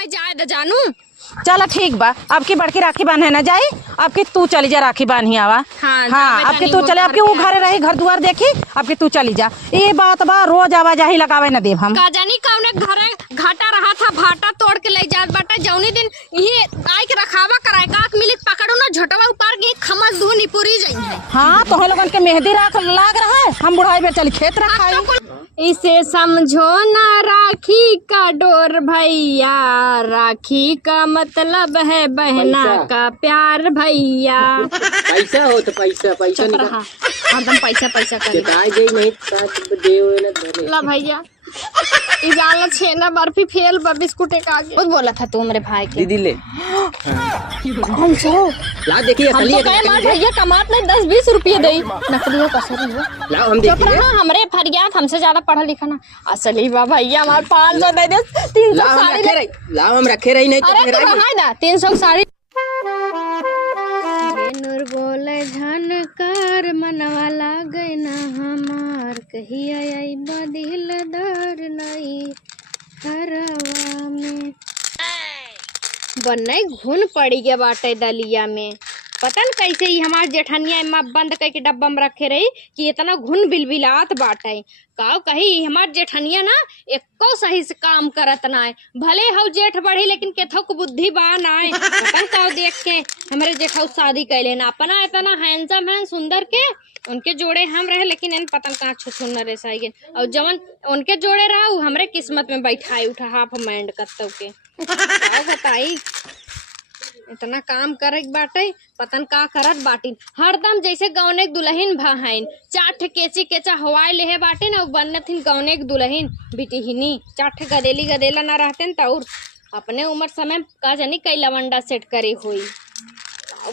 हमें जाए द जानू। चलो ठीक बा, अब की बड़की राखी बांधे ना जाई, अब की तू चली जा राखी बांधी आवा। हाँ अब की तू चले, अब की वो घर रही घर दुआर देखी, अब की तू चली जा। ये बात बा रोज आवाजाही लगावे न देव हम। का जानी कौने घरे घाटा रहा था, भाटा तोड़ के ले जात बाटा। जौनी दिन ये गाय के रखावा कराए काक मिली पकड़ो ना झटवा ऊपर के खमस धुनी पूरी जाई है। हाँ तो लोगन के मेहंदी राख लाग रहा है, हम बुढ़ाई में चली खेत रखाई। इसे समझो ना राखी का डोर भैया, राखी का मतलब है बहना का प्यार भैया। पैसा हो तो पैसा पैसा निकाल, एकदम पैसा पैसा कर दे नहीं देव ला भैया। इजाला छेना बर्फी फेल बिस्कुट एक आगे कुछ बोला था तू मेरे भाई के दीदी ले कौन सा ला देखिए हम तो कहे मार भैया कमात नहीं 10-20 रुपये दे नकली हो कसर हो लाओ हम देखिए हमरे फरियाद हमसे ज्यादा पढ़ा लिखा ना असली बा भैया हमारे 500 दे दे 300 साड़ी लाओ हम रखे रही नहीं तो अरे तू हां दा 300 साड़ी नूर बोले झनकार मनवा लागे ना हमार कहिया आई बदिल दर नहीं हरवा में बनई घुन पड़ी गया बाटे दलिया में। पता न कैसे ही हमार जेठनिया एमा बंद करके डब्बा में रखे रही कि इतना घुन बिलबिलात बाटे। का कही हमार जेठनिया ना एको सही से काम करत ना है। भले हव जेठ बढ़ी लेकिन केथो को बुद्धि बा ना है। अपन का देख के हमारे जेठौ शादी कैले ना अपना इतना हैंडसम है सुंदर के उनके जोड़े हम रहे लेकिन इन पतन कहाँ छुछुन न रह गए और जवन उनके जोड़े रहा वो हमरे किस्मत में बैठाई उठा हाफ माइंड कत्तो के बताई इतना काम करे बाटे पतन का करत बाटिन हरदम जैसे गौने दुल्हन भाइन 4 ठे केची केचा हवाई लेहे बाटे ना बनने थिन गौने दुल्हन बिटिहिनी 4 ठे गदेली गदेला ना रहते तो और अपने उम्र समय का जानी कई लवंडा सेट करे हुई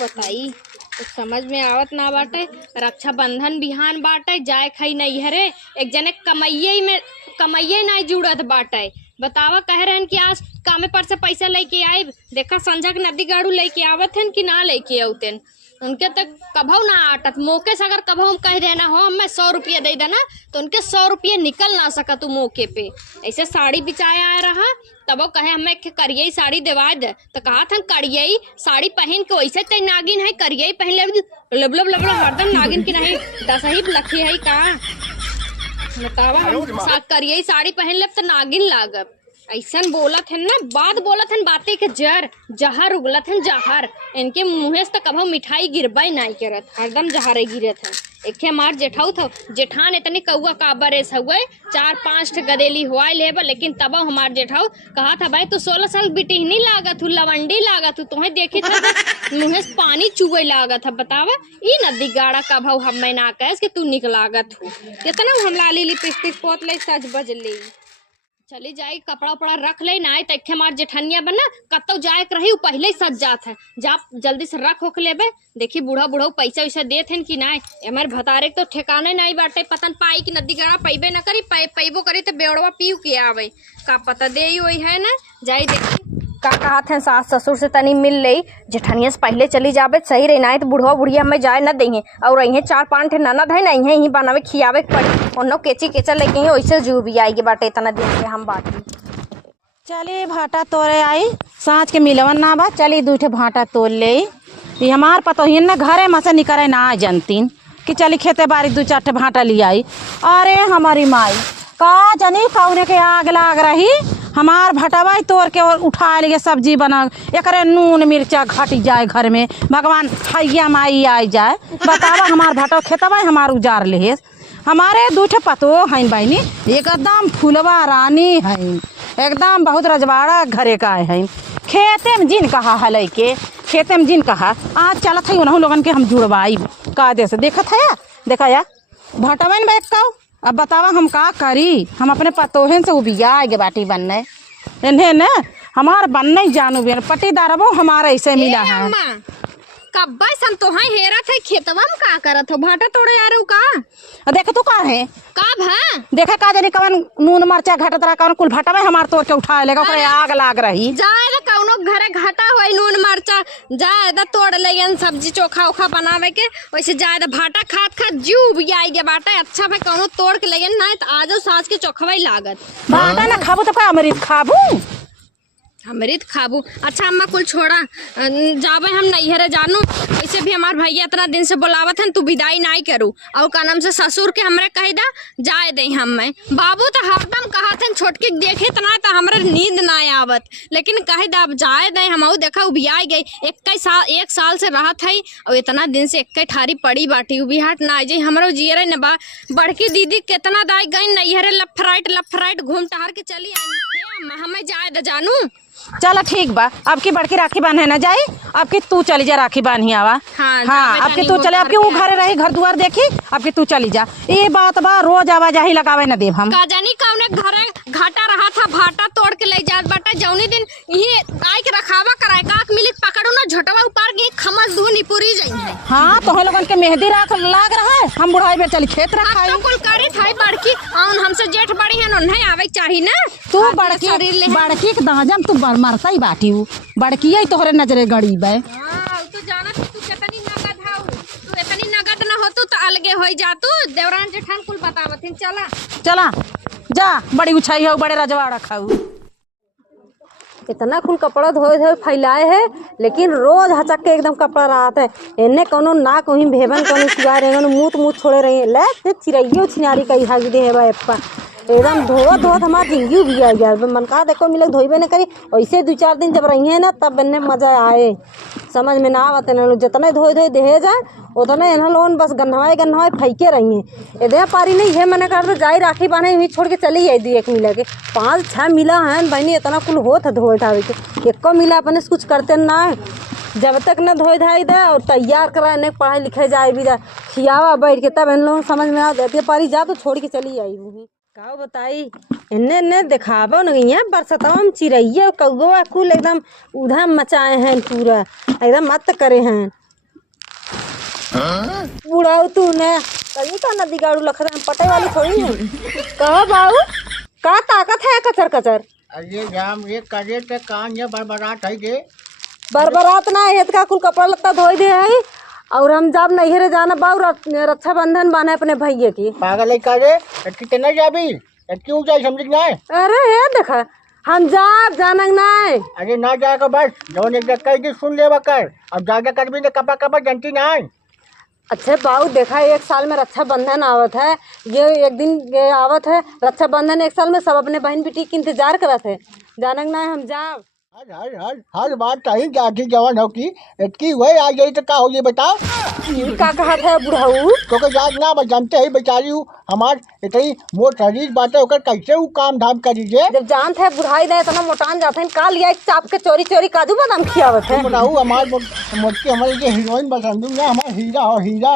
बताई कुछ समझ में आवत ना बाटे। रक्षाबंधन बिहान बाटे जाए खाई नहीं हरे एक जने कमाइये नहीं जुड़त बाटे। बतावा कह रहे कि आज कामे पर से पैसा लेके आए देखा संझा के नदी गाड़ू लेके आवत हैं कि ना लेके आउतेन उनके तक कभौ ना आटत मौके से अगर कभौ हम कह देना हो मैं 100 रुपया दे देना तो उनके 100 रुपये निकल ना सका तू मौके पे। ऐसे साड़ी बिचाया आ रहा तब वो कहे हमें करियई साड़ी दिवा दे तो कहा था करियई साड़ी पहन के वैसे ते नागिन है करियई पहन ले लबलब लबलब हरदम नागिन की नहीं 10 ही लखी है का बतावा हम करियई साड़ी पहन ले तो नागिन लागब ऐसा बोलत है ना बात बोलत है बातें के जहर उगलत है जहर इनके मुँह से कभो मिठाई गिरबाई नहीं करत हरदम जहरे गिरत है। एक मार जेठाऊ था जेठान इतने कौआ का बरेस हुए 4-5 गदेली हुआ लेब लेकिन तब हमार जेठाऊ कहा था भाई तू 16 साल बिटिहनी लागत हूँ लवंडी लागत हूँ तुम्हें देखी था मुँह से पानी चुगे लागत है। बतावा ई नदी गाड़ा का भाव हमें ना कह कि तू निकलागत हूँ इतना हम लाली लिपस्टिक पोत ले सज बज ली चली जाए कपड़ा उपड़ा रख ले ना तो हमार जेठनिया बना कतो जाए रही पहले ही सज जात है जा जल्दी से रख होके लेबे देखी बूढ़ा बूढ़ा पैसा वैसा देते हैं कि ना हमारे भतारे तो ठिकाने नहीं बाटे पतन पाई कि नदी गड़ा पैबे न करी पैबो करी तो बेड़वा पीव के आवे का पता दे वही है ना जाई देखी का कहा थे सास ससुर से तनी मिल ले जेठनिया से पहले चली जाबे सही रही ना तो बुढ़वा बुढ़िया में जाए न देंगे और रही 4-5 ठे ननद है नहीं है यही बनावे खियावे पड़ी उन्नो केची केचा लेके वैसे जू भी आएगी बाटे इतना दिन से हम बाटी चली भाटा तोड़े आई सांझ के मिलवन ना बा चली 2 ठे भाटा तोड़ ले हमार पतो ही ना घरे में से निकले ना जनतीन कि चली खेते बारी 2-4 ठे भाटा ले आई। अरे हमारी माई का जानी कौने के आग लाग रही हमार भटवा तोड़ के और उठा लिए सब्जी बना एक नून मिर्चा घट जाए घर में भगवान हैया माई आ जाए। बतावा हमार भटवा खेतवा हमार उजार ले हमारे 2 ठे पतो हैं बहनी एकदम फुलवा रानी है एकदम बहुत रजवाड़ा घरे का है खेते में जिन कहा हल के खेते में जिन कहा आज चलत है उन्होंने लोगन के हम जुड़वाई का दे से देखत है देखा या भटवा में बैठ का अब बतावा हम का करी हम अपने पतोहन से उबिया आगे बाटी बनने इन्हें न हमार बनने जानू बिन पटीदार वो हमारा ऐसे मिला है कब्बा सम तो है हेरा थे खेतवा में का करत हो भाटा तोड़े आ रू का देख तू का है कब है देखा का जानी कवन नून मरचा घटत रहा कवन कुल भटवा हमार तोड़ के उठा लेगा ओकरे आग लाग रही जाए कौनो घरे घटा होई नून मरचा जाए तोड़ लेन सब्जी चोखा उखा बनावे के वैसे जाए भाटा खात खात जीव भी आई गे बाटा अच्छा भाई कौनो तोड़ के लेन ना तो आजो सास के चोखवाई लागत भाटा ना खाबू तो का अमृत खाबू अमृत खाबू। अच्छा अम्मा कुल छोड़ा, जावे हम नैहरे जानू। ऐसे भी हमार भैया इतना दिन से बुलावत हन, तू विदाई नहीं करू। और का नाम से ससुर के हमरे कही दा जाए दे हम। बाबू तो हरदम कहत हन छोटकी देखे तना तो हमरे नींद ना आवत, लेकिन कही दा अब जाए दे। हम देखा उबियाई गई, 1 साल से रहत है और इतना दिन से एक ठारी पड़ी बाटी उबिहाट ना जाए हमरो जियरे न बा। बड़की दीदी कितना दाई गई नैहरे लफराइट घूम टहर के चली आई। हमें जाए दा जानू। चलो ठीक बा, अब की बड़की राखी बांधे ना जाई, अब की तू चली जा राखी बांधी आवा। हाँ अब की तू चले, अब की वो घरे रही घर दुआर देखी, अब की तू चली जा। ये बात बा रोज आवाजाही लगावे न देव हम। का जानी कौने घरे घाटा रहा था, भाटा तोड़ के ले जात बाटा। जौनी दिन ये आई के रखावा कराए काक मिली पकड़ू ना झटवा ऊपर के खमस धुनी पूरी जाई है। हाँ तो हम लोगन के मेहंदी राख लाग रहा है, हम बुढ़ाई में चली खेत रखाई। तो कुल करी थाई बड़की और हमसे जेठ बड़ी है उन्हें आवे चाहिए ना। तू बड़की के दाजम तू मरता ही बाटी हूँ, बड़की ही तोहरे नजरे गड़ी बे। तू जाना तू कितनी नगद हाउ, तू इतनी नगद ना हो तो अलगे हो जा। तू देवरान जेठान कुल बतावत हैं। चला जा, बड़ी उछाई हो, बड़े रजवाड़ा खाऊ। इतना कुल कपड़ा धोए धोए फैलाए है, लेकिन रोज हचक के एकदम कपड़ा रहता है। इन्ने कोनो नाक वहीं भेबन कोनो सिगार एगन मुँह छोड़े रही ले चिड़ैयो छिनारी कही हागी दे है एप्पा एकदम धोत हमार जिंदगी भी आ गया। मन कहा देखो मिले धोइबे न करी, ऐसे 2-4 दिन जब रही है ना तब इन्ने मजा आए। समझ में ना आवत है जितना धोए देहे जाए उतना इन्हें लोन बस गन्हवाए फैके रही है। इधर पारी नहीं है, मैंने कहा जाई राखी बांधे हुई छोड़ के चली आई 2-1 मिला के 5-6 मिला है बहनी। इतना कुल होत है धोए ठावे के, एको मिला अपने से कुछ करते ना जब तक न धोए धाई दे और तैयार करा ने पढ़ाई लिखे जाए भी खियावा बैठ के तब इन लोग समझ में आ जाती है। पारी जा तो छोड़ के चली आई वही का बताई। इन्ने दिखावा नहीं है बरसतवा में चिड़ैया कौवा कुल एकदम उधम मचाए हैं, पूरा एकदम मत करे हैं। बुढ़ाऊ तू ने कहीं का नदी गाड़ू लखन पटे वाली थोड़ी है। कहो बाबू का ताकत है कचर कचर। अरे जाम ये करे ते कान ये बरबरात है के बरबरात ना है का कुल कपड़ा लत्ता धोई दे है और हम जब नैहरे जाना बाऊ रक्षाबंधन बाने अपने भैया की। पागल है करे कितना जाबी क्यों जाए समझ ना। अरे ये देखा हम जाब जानक ना। अरे ना जाएगा बस जौन एक कह दी सुन ले कर अब जाके कर भी कपा जनती ना। अच्छे बाबू देखा 1 साल में रक्षाबंधन आवत है, ये एक दिन ये आवत है रक्षाबंधन 1 साल में सब अपने बहन बेटी के इंतजार करत है जानक ना। हम जाब हर बात कहीं जाती जवान हो की इतनी वही आ गई तो का हो ये बताओ। का कहा था बुढ़ाऊ तो याद ना बस जानते ही बेचारी हूँ हमार इतनी मोट शरीर बातें होकर कैसे वो काम धाम करीजिए। जब जानते है बुढ़ाई दे इतना मोटान जाते हैं काल लिया चाप के चोरी काजू बादाम खियावत है। बताऊ हमारे मोटकी हमारी जो हीरोइन पसंद ना हमारा हीरा हो हीरा।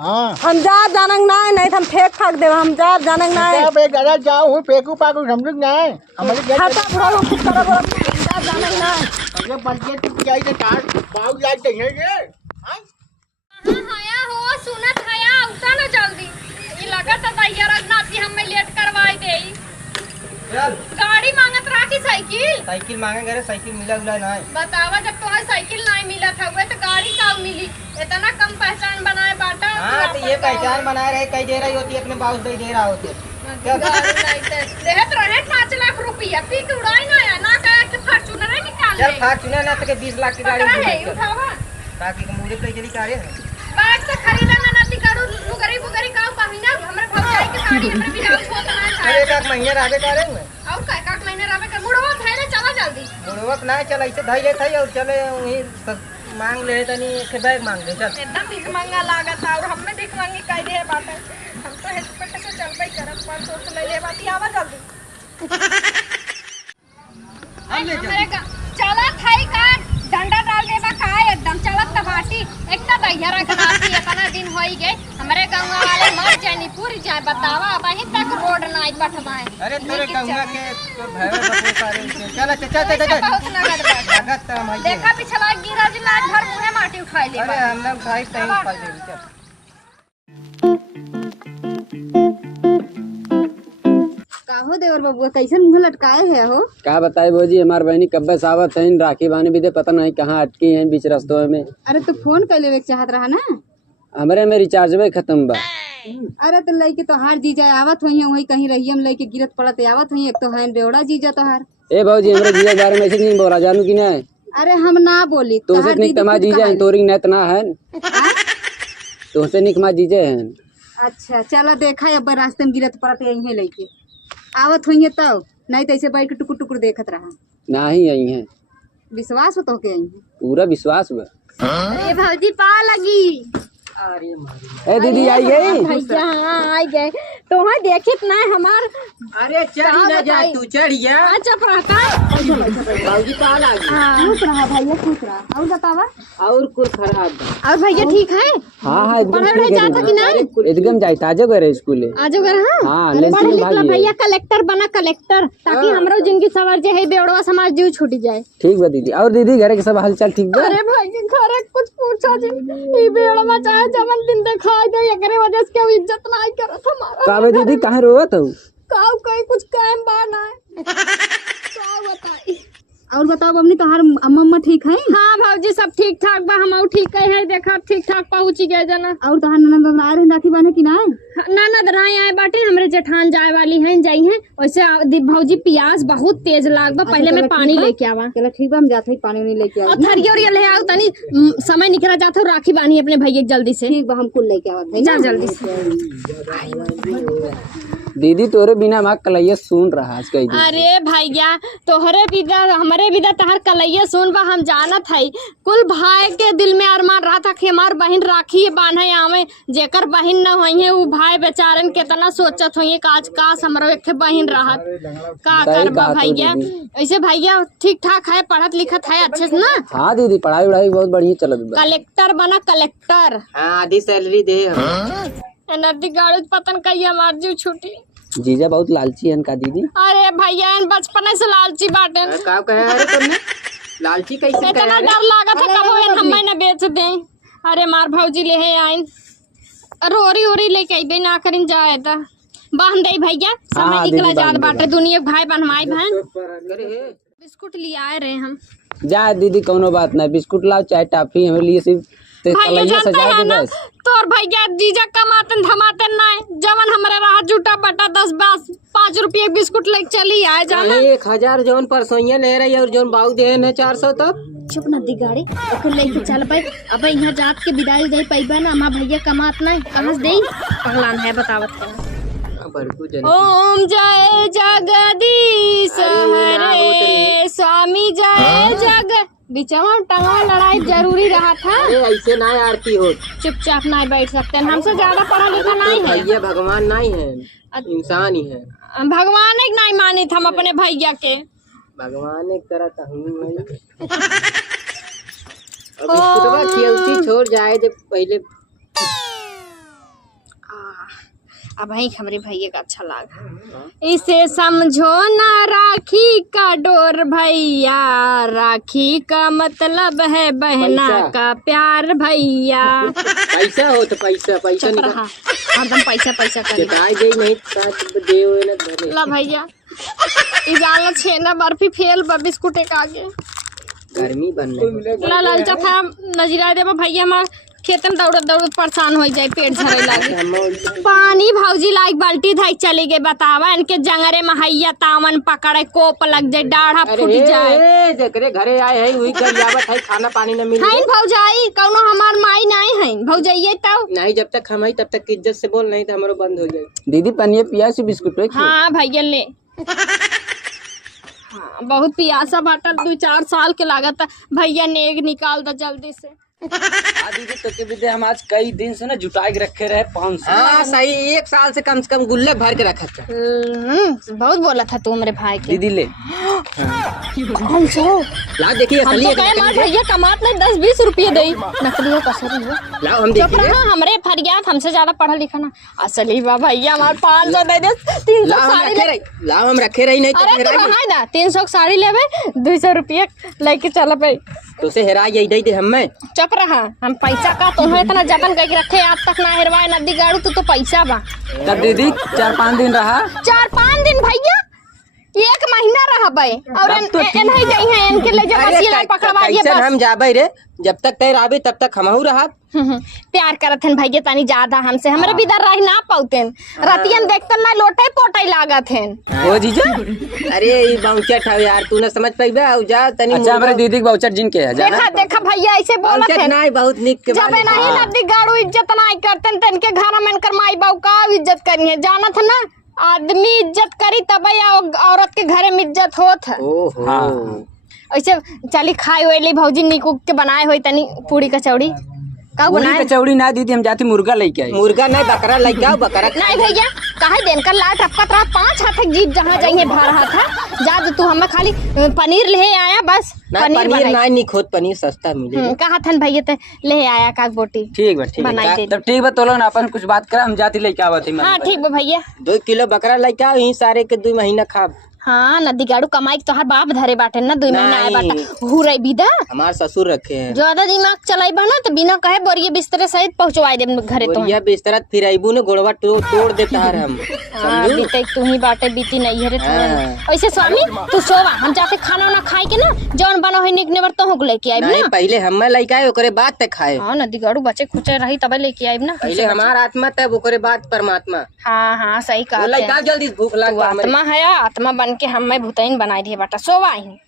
हाँ हम जा जानक ना नहीं तो हम फेंक फाक दे हम जा जानक ना जाओ फेंकू पाकू समझ ना हमारे जानक ना। अरे बच्चे तू क्या ये तार बाऊ याद चाहिए ये हाया हो सुनत हाया उठा ना जल्दी। ये लगा था तैयार नाती हमें लेट करवाई दे। गाड़ी मांगत रहा की साइकिल मांगे गए साइकिल मिला उला ना। बतावा जब तो साइकिल नहीं मिला था वो तो गाड़ी का मिली। इतना कम पहचान बनाए बाटा। हाँ तो ये पहचान बनाए रहे कई दे रही होती अपने बाबू दे रहा होते देहत रहे 5 लाख रुपया पी के उड़ाई ना कह के फॉर्च्यूनर निकाल चल फॉर्च्यूनर ना तो 20 लाख की गाड़ी है उठावा बाकी के मुझे पे चली कारे बाइक से खरीदा ना नती करू बुगरी का पहिना हमरे भौजाई के साड़ी हमरे ब्लाउज होत ना अरे एक महीने आगे कारे में और का महीने रहे के बुढ़वा थैले चला जल्दी बुढ़वक ना चल ऐसे धई ले थई और चले वही मांग ले तनी एक बैग मांग ले चल एकदम भीख मांगा लागत और हमें भीख मांगी कह दे बात हम तो हेडपट से चलबे करब पर सोच ले ले बाती आवा जल्दी हम ले चला थाई का डंडा डाल देबा का एकदम चलत बाटी एक तो दैहरा कराती इतना दिन होई गए हमरे गांव वाले मर जानी पूरी जाए बतावा वहीं तक रोड नहीं पठवाए। अरे तेरे गांव के तो भैवे बको सारे चल चल बहुत नगद लागत देखा पिछला गिरा जी लाज भर मुंह माटी उठाई ले। अरे हमने उठाई टाइम पा दे चल काहो देवर बबुआ कैसे मुंह लटकाए है हो। क्या बताए भौजी हमारे बहनी कब्बे सावत है राखी बाने भी दे पता नहीं कहाँ अटकी हैं बीच रास्तों में। अरे तो फोन कर लेवे चाहत रहा ना। हमारे में रिचार्ज भी खत्म बा। अरे तो लई के तो हार जीजा आवत हुई है वही कहीं रही हम लई के गिरत पड़त आवत हुई एक तो है बेवड़ा जीजा तो हार ए भाजी हमरे जीजा के बारे में ऐसे नहीं बोला जानू कि नहीं अरे हम ना बोली तो से निक तमा जीजा हैं तोरी नेत ना है तो से निक मा जीजे हैं। अच्छा चलो देखा अब रास्ते में गिरत पड़त यहीं लेके आवत हुई तब नहीं तो ऐसे बैठ के टुकुर टुकुर देखत रहा। ना ही आई हैं विश्वास हो तो के यहीं पूरा विश्वास बा। अरे भौजी पा लगी। ए दीदी आई गई भैया हाँ आ गए तो हाँ देखित ना हमार अरे चढ़ ना जा तू चढ़ जा। अच्छा पड़ता बाबूजी पाल आ गई। खुश रहा भैया खुश रहा। और बतावा और कुल खराब और भैया ठीक है हाँ हाँ एकदम पढ़ाई ठीक है जाता कि नहीं एकदम जाए ताजा करे स्कूल आज घर हाँ हाँ पढ़ लिख ला भागी भैया कलेक्टर बना कलेक्टर ताकि हमरो जिंदगी सवर जे है बेवड़वा समाज जीव छूट जाए। ठीक बा दीदी। और दीदी घरे के सब हालचाल ठीक बा। अरे भाई घरे कुछ पूछा जी ई बेवड़वा चाहे जमन दिन दिखाई दे एकरे वजह से केहू इज्जत नहीं करत हमारा। कावे दीदी काहे रोवत हो काऊ कहीं कुछ काम बा ना का बताई। और बताओ अपनी तोहार अम्मा अम्मा ठीक है? हाँ भाजी सब ठीक ठाक बा हम ठीक है देखा ठीक ठाक पहुँच गए जना। और तोहार ननद आ रहे राखी बांधे कि नहीं? ननद राय आए बाटे हमरे जेठान जाए वाली हैं जाई हैं वैसे भौजी प्यास बहुत तेज लाग बा पहले मैं पानी लेके आवा। चलो ठीक बा हम जाते ही पानी नहीं लेके और थरिया उरिया ले आओ तनी समय निकला जाता हूँ राखी बानी अपने भैया जल्दी से। ठीक बा हम कुल लेके आवत है जा जल्दी से। दीदी तोरे बिना माँ कलैया सुन रहा आज कई दिन। अरे भैया तोहरे विदा हमारे विदा तहर कलैया सुन बा हम जानत है कुल भाई के दिल में अरमान रहा था कि हमार बहन राखी बांधे आवे जेकर बहन न हुई है वो भाई बेचारन कितना सोचत हुई आज काश हमरो एक बहन रहत का करबा भैया। ऐसे भैया ठीक ठाक है पढ़त लिखत है अच्छे से ना? हाँ दीदी पढ़ाई वढ़ाई बहुत बढ़िया चलत बा। कलेक्टर बना कलेक्टर। हाँ आधी सैलरी दे नदी गाड़ी पतन कहिए हमार जीव छुटी। जीजा बहुत लालची है का दीदी। अरे भैया बचपन से लालची बाटे का कहे अरे तुमने लालची कैसे इतना डर लागत है कब हमें न बेच दे। अरे मार भौजी ले आइन रोरी ओरी लेके अबे ना करिन जाए त बांध दे भैया समय हाँ, निकला दीदी, जात बांध बाटे दुनिया भाई बनवाई बहन। करे बिस्कुट लिए आए रहे हम। जा दीदी कोनो बात नहीं बिस्कुट लाओ चाहे टॉफी हमारे लिए सिर्फ भैया कलैया जानते सजा हैं के ना बस। तोर भैया जीजा कमातन धमातन नहीं जवन हमारे रहा जूटा बटा 10 5 रुपये बिस्कुट लेके चली आए जाना। 1000 जौन परसोइया ले रही और जौन बाऊ दे है 400 तब चुप नदी गाड़ी ओके लेके चल पाई अब यहाँ जात के विदाई दे पैबा ना हमार भैया कमात नहीं कहाँ से दे पगलान है बतावत है। ओम जय जगदीश हरे स्वामी जय जग बिचवा टंगा लड़ाई जरूरी रहा था। अरे ऐसे ना आरती हो चुपचाप नहीं बैठ सकते हमसे ज्यादा पढ़ा लिखा नहीं है। भैया भगवान नहीं है इंसान ही है। भगवान एक नहीं माने हम अपने भैया के भगवान एक तरह का अब छोड़ जाए जब पहले अब वही हमारे भैया का अच्छा लगा। इसे समझो ना राखी का डोर भैया राखी का मतलब है बहना का प्यार भैया। पैसा हो तो पैसा पैसा चुप निकाल रहा एकदम पैसा पैसा कर जिताई दे नहीं दे ला भैया इजाला छेना बर्फी फेल बिस्कुट एक आगे गर्मी बनने ला लालचा था नजरा देवा भैया हमारा खेत में दौड़त दौड़त परेशान हो जाए पेट झरे लगे। पानी भौजी लाइक बाल्टी धाई चली गई बतावा इनके जंगरे महैया तावन पकड़े कोप लग जाए डाढ़ा फूट जाए। जकरे घरे आए है वही गरियावत है खाना पानी न मिले है भौजाई कौनो हमार माई नहीं है भौजाइये तब नहीं जब तक हम तब तक इज्जत से बोल नहीं तो हमारो बंद हो जाए। दीदी पनिया पिया से बिस्कुट हाँ भैया ले हाँ बहुत पियासा बाटल 2-4 साल के लागत भैया नेग निकाल दो जल्दी से। दीदी तो के विदे हम आज कई दिन से ना जुटा के रखे रहे 500। हाँ सही 1 साल से कम गुल्लक भर के रखा था। बहुत बोला था तू मेरे भाई के दीदी ले ला देखिए हम तो कहे मार भैया कमात नहीं 10-20 रुपये दे नकली हो कसरी हो लाओ हम चुप देखिए रहा हमरे फरियाद हमसे ज्यादा पढ़ा लिखा ना असली बा भैया हमारे 500 दे दे 300 साड़ी ले लाओ हम रखे रही नहीं अरे तू कहाँ ना 300 साड़ी लेवे 200 रुपये लेके चल भाई तो से हेरा यही दे हमें चुप रहा हम पैसा का तुम्हें इतना जतन करके रखे आज तक ना हेरवाए नदी गाड़ू तो पैसा बा। तब दीदी 4-5 दिन रहा 4-5 दिन भैया 1 महीना रहा भाई और नहीं गई है इनके ले जा मसीन पकड़वा दिए बस। हम जाबे रे, जब तक तैर आबे तब तक हमहू रहब। प्यार करत हन भैया तनी ज्यादा हमसे, हमरे बिदर रही ना पाउतेन। रतियन देखतन ना लोटे पोटे लागत हन। ओ जीजा, अरे ई बाउचर था यार, तू ना समझ पाइबे। आ जा तनी। अच्छा हमरे दीदी के बाउचर जिन के है जाना। देखा देखा भैया ऐसे बोलत बाउचर हन। नहीं, बहुत निक के जब नहीं नदी गाड़ू इज्जत नहीं करतन तन के घर में कर माई बाऊ का इज्जत करनी है, जानत ना। आदमी इज्जत करी तब औरत के घरे में इज्जत होत है। ओहो, ऐसे चली खाए वेली भौजी निकू के बनाए होई तनी पूरी कचौड़ी का पूरी बनाए। कचौड़ी ना दीदी, हम जाती मुर्गा लेके आई। मुर्गा नहीं बकरा लेके आओ, बकरा नहीं भैया काहे दिन कर लाट टपकत रहा 5 हाथ तक जीप जहाँ जाइए भर हाथ है। जा तू हमें खाली पनीर ले आया बस। पनीर नहीं निक होत, पनीर सस्ता मिले। कहा थन भैया ते ले आया का बोटी। ठीक बा, ठीक बनाई बा। दे। तब ठीक बा, तो लोग अपन कुछ बात करा, हम जाती लेके आवत है। हाँ ठीक बा भैया। 2 किलो बकरा लेके आओ, यही सारे के 2 महीना खाब। हाँ नदी गाड़ू कमाई तो हर बाप धरे बाटे ना, 2 महीना आए नहीं। बाटा हुरे बिदा। हमार ससुर रखे हैं। ज्यादा दिमाग चलाई बना तो बिना कहे बोरिए बिस्तरे सहित पहुंचवाई दे घरे तो। यह बिस्तरा फिर आईबू ने गोड़वा तोड़ देता है हम। बीते तू ही बाटे बीती नहीं है हाँ। ऐसे स्वामी तू सोवा, हम जाके खाना वाना खाए के ना जौन बनो है निकने बर तो हुक लेके आइब नहीं, ना। पहले हमें लेके आए, ओकरे बाद ते खाए। हाँ नदी गाड़ू बचे खुचे रही तब लेके आइब ना। पहले हमार आत्मा तब ओकरे बाद परमात्मा। हाँ हाँ सही कहा। बोला का जल्दी भूख तू लग आत्मा है, आत्मा बन के हमें भूतैन बनाई दिए बाटा सोवा ही।